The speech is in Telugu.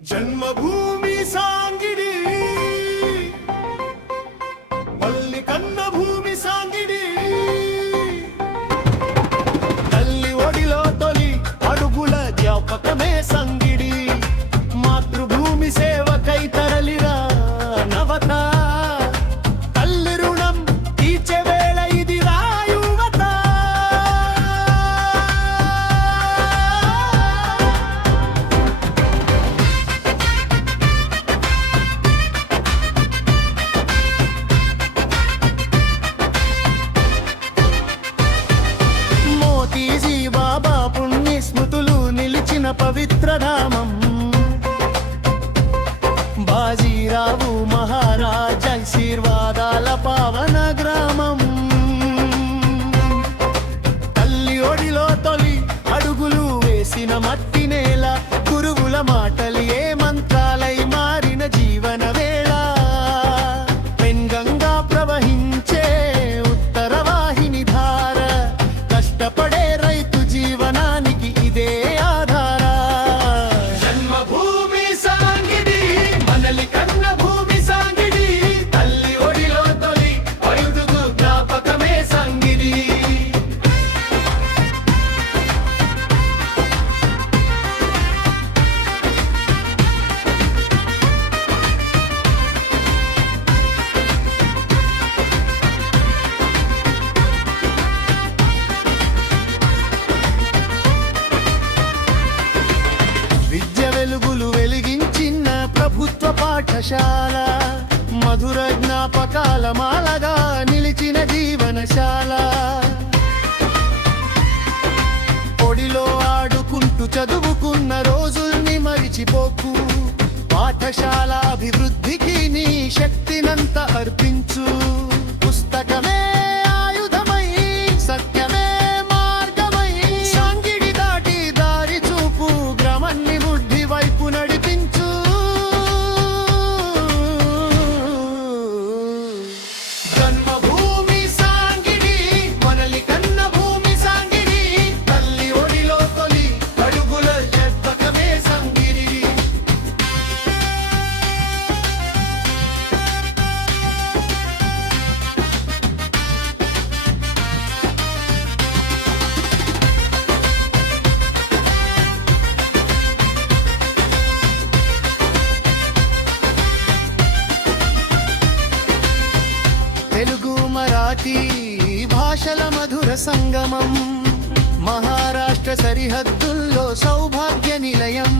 జన్మభూమి సాంగిడి పల్లి కన్న భూమి సాంగిడి తల్లి ఒడిలో తొలి అడుగుల జ్ఞాపకమే సంగిడి మాతృభూమి సేవకై తరలిరా నవత తల్లి రుణం తీర్చే వేళ ఇది రాయువత మోతీజీ బాబా పుణ్య స్మృతులు నిలిచిన పవిత్ర ధామం బాజీరావు మహారాజ్ ఆశీర్వాదాల పావన గ్రామం తల్లి ఒడిలో తొలి అడుగులు వేసిన మట్టి నేల గురువుల మాటలు ఏ మంత్రాలై మారిన జీవన వేళ పెన్గంగా ప్రవహించే ఉత్తర వాహిని ధార కష్టపడే రైతు జీవనానికి ఇదే ఆధార జన్మభూమి సాంగిడి మనలి కన్న భూమి సాంగిడి తల్లి ఒడిలో తొలి అడుగు జ్ఞాపకమే సంగిడి విద్య వెలుగులు వెలిగించిన ప్రభుత్వ పాఠశాల మధుర జ్ఞాపకాల మాలగా నిలిచిన జీవనశాల ఒడిలో ఆడుకుంటూ చదువుకున్న రోజుల్ని మరిచిపోకు పాఠశాల అభివృద్ధికి నీ శక్తినంత అర్పించు పుస్తకమే ఆయుధమై సత్యమే మార్గమై సాంగిడి దాటి దారి చూపు గ్రామాన్ని బుద్ధి వైపు నడిపించు జన్మభూమి సాంగిడి మనలి కన్న భూమి సాంగిడి తల్లి ఒడిలో తొలి అడుగుల జ్ఞాపకమే సంగిడి తెలుగు మరాఠీ భాషల మధుర సంగమం మహారాష్ట్ర సరిహద్దుల్లో సౌభాగ్య నిలయం